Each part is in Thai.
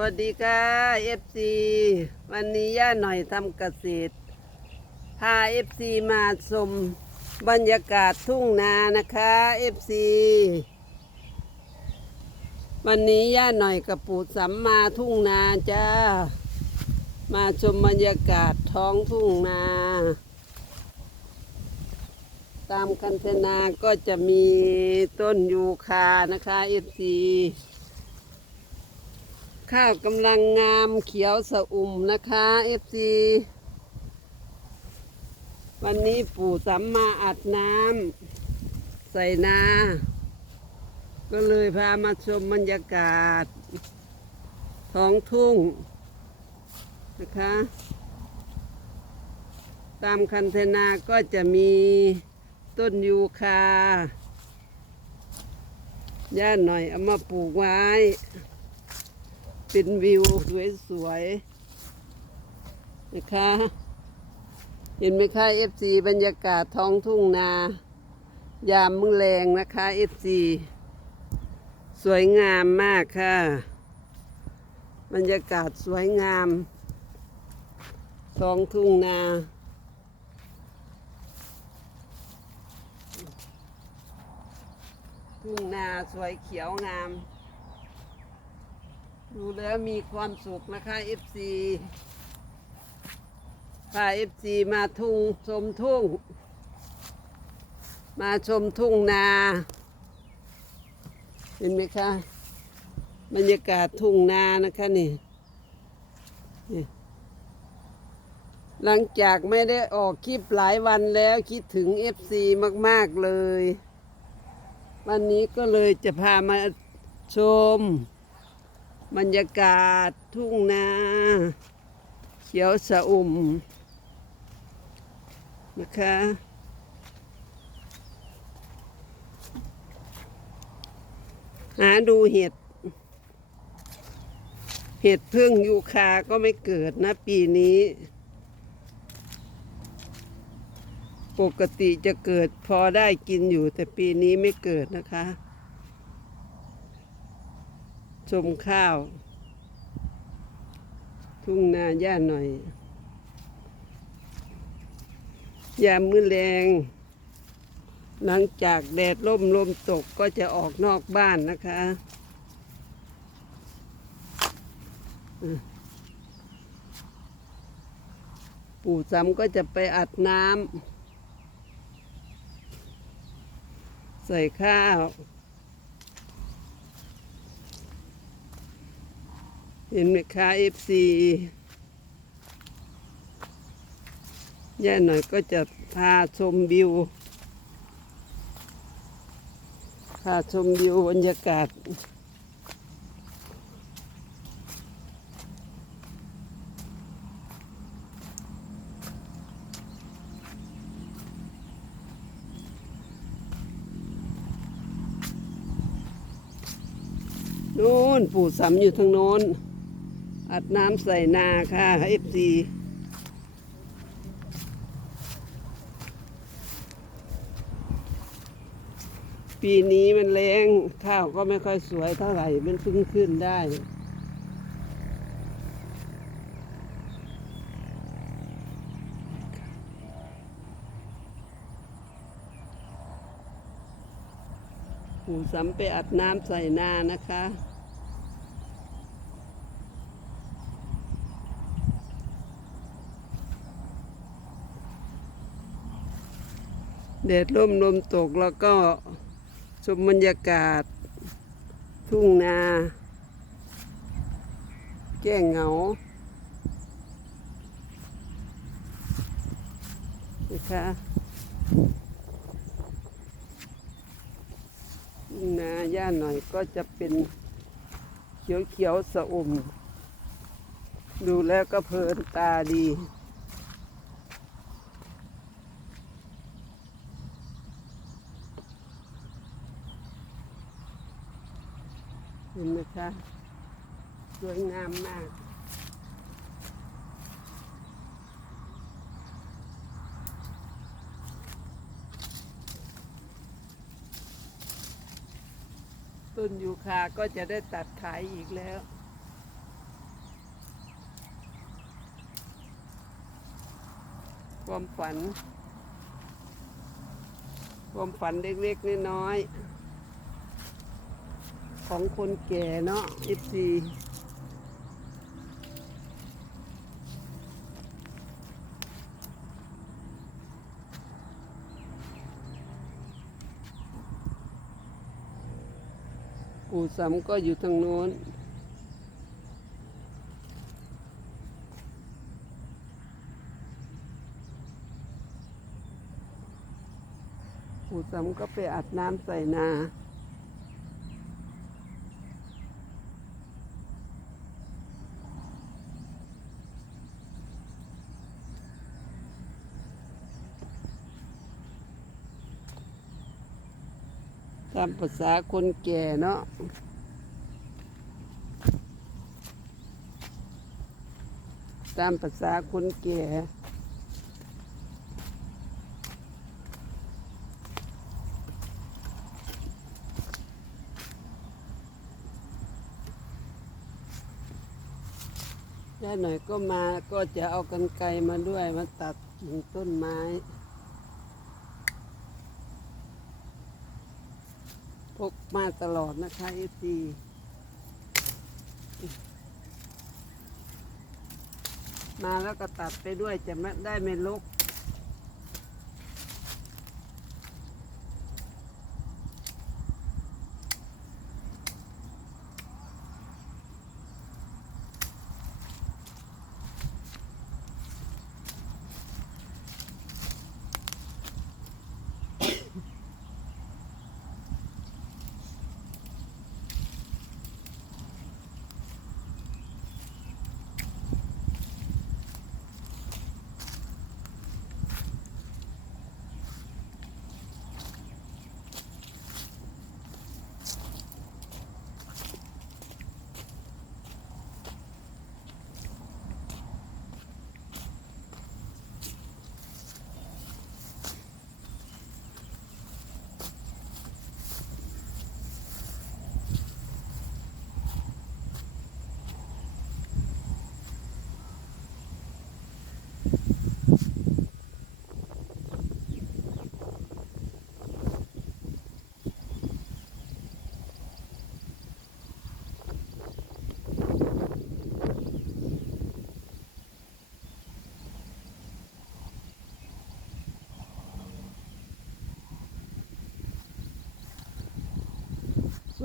วัสดีค่ะเอฟซีวันนี้ย่าหน่อยทำเกษตร พาเอฟซีมาชมบรรยากาศทุ่งนานะคะเอฟซีวันนี้ย่าหน่อยกับปู่สัมมาทุ่งนาจ้า มาชมบรรยากาศท้องทุ่งนา ตามคันธนาก็จะมีต้นยูคานะคะเอฟซี ข้าวกำลังงามเขียวสะอุ่มนะคะเอฟซีวันนี้ปู่สัมมาอัดน้ำใส่นา ก็เลยพามาชมบรรยากาศ ท้องทุ่งนะคะ ตามคันเทนาก็จะมีต้นยูคาย่าหน่อยเอามาปลูกไว้ เป็นวิวสวยๆนะคะ เห็นไหมคะเอฟซีบรรยากาศท้องทุ่งนา ยามมื้อแรงนะคะเอฟซีสวยงามมากค่ะ บรรยากาศสวยงามท้องทุ่งนาทุ่งนาสวยเขียวงาม ดูแล้วมีความสุขนะคะ FC พา FC มาทุ่งชมทุ่ง มาชมทุ่งนา เห็นไหมคะ บรรยากาศทุ่งนานะคะนี่นี่หลังจากไม่ได้ออกคลิปหลายวันแล้วคิดถึง FC มาก ๆ เลย วันนี้ก็เลยจะพามาชม บรรยากาศทุ่งนา เขียวสะอุ่มนะคะ หาดูเห็ด เห็ดพึ่งยูคาก็ไม่เกิดนะปีนี้ ปกติจะเกิดพอได้กินอยู่แต่ปีนี้ไม่เกิดนะคะ ชมข้าว ทุ่งนาหญ้าหน่อย ยามมื้อแรงหลังจากแดดล่มลมตกก็จะออกนอกบ้านนะคะปู่ซ้ำก็จะไปอัดน้ำใส่ข้าว เห็นไหมคะเอฟซีย่าหน่อยก็จะพาชมวิว พาชมวิวบรรยากาศโน่นปู่สำอยู่ทางโน้น อัดน้ำใส่นาค่ะเอฟซีปีนี้มันแรงข้าวก็ไม่ค่อยสวยเท่าไหร่ มันเพิ่งขึ้นได้ปู่สำไปอัดน้ำใส่นานะคะ ดดร่มลมตกแล้วก็ชมบรรยากาศ ทุ่งนา แก้เหงานะคะทุ่งนาหญ้าหน่อยก็จะเป็นเขียวเขียวๆสะอุ่มดูแล้วก็เพลินตาดี ห็นไคะสวยงามมากต้นยูคาก็จะได้ตัดขายอีกแล้วความฝัน ความฝันเล็กๆน้อยๆ ของคนแก่เนาะอีซีปู่สำก็อยู่ทางโน้นปู่สำก็ไปอาบน้ำใส่นา ตามภาษาคนแก่เนาะตามภาษาคนแก่ย่าหน่อยก็มาก็จะเอากันไกลมาด้วยมาตัดกิ่งต้นไม้ พกมาตลอดนะคะเอซีมาแล้วก็ตัดไปด้วยจะไม่ได้ไม่ลก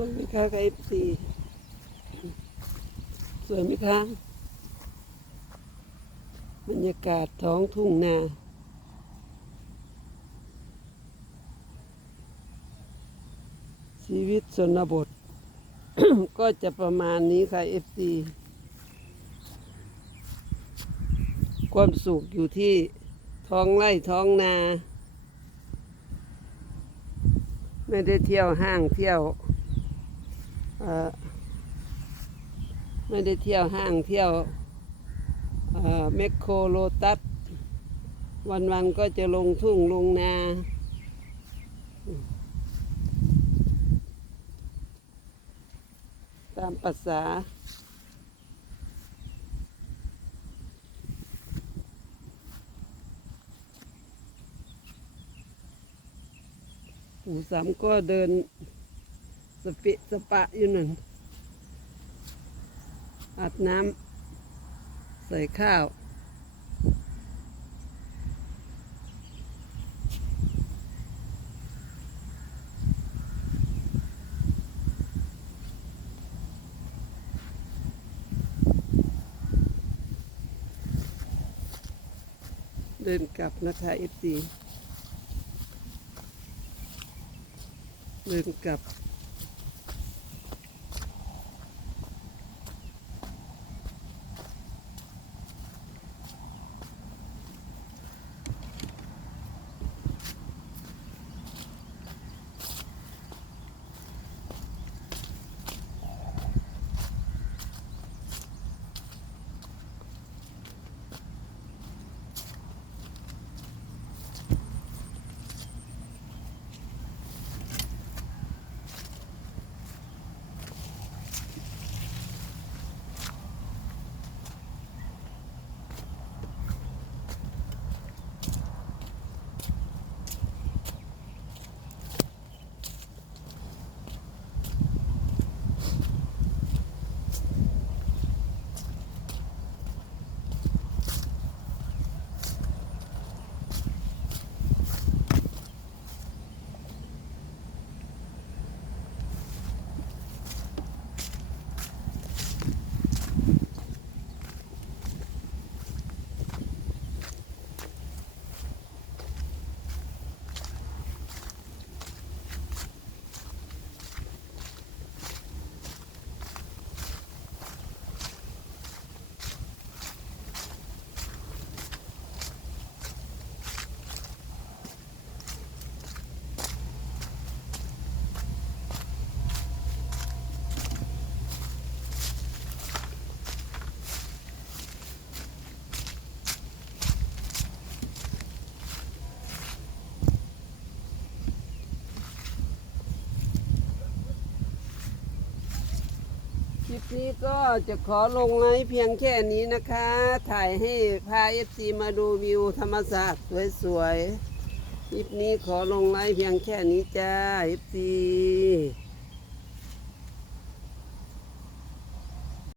วยไหมคะกับเอฟซีสวยไหมคะบรรยากาศท้องทุ่งนาชีวิตชนบท ก็จะประมาณนี้ค่ะเอฟซีความสุขอยู่ที่ท้องไร่ท้องนา ไม่ได้เที่ยวห้างเที่ยว ไม่ได้เที่ยวห้างเที่ยวเมคโครโลตัส วันๆก็จะลงทุ่งลงนาตามภาษา ปู่สามก็เดิน เปิสปะอยู่นั่นอาบน้ำใส่ข้าวเดินกลับนะคะเอฟซีเดินกลับ ลิปนี้ก็จะขอลงไลฟ์เพียงแค่นี้นะคะ ถ่ายให้พาเอฟซีมาดูวิวธรรมศาสตร์สวยๆคลิปนี้ขอลงไลฟ์เพียงแค่นี้จ้าเอฟซี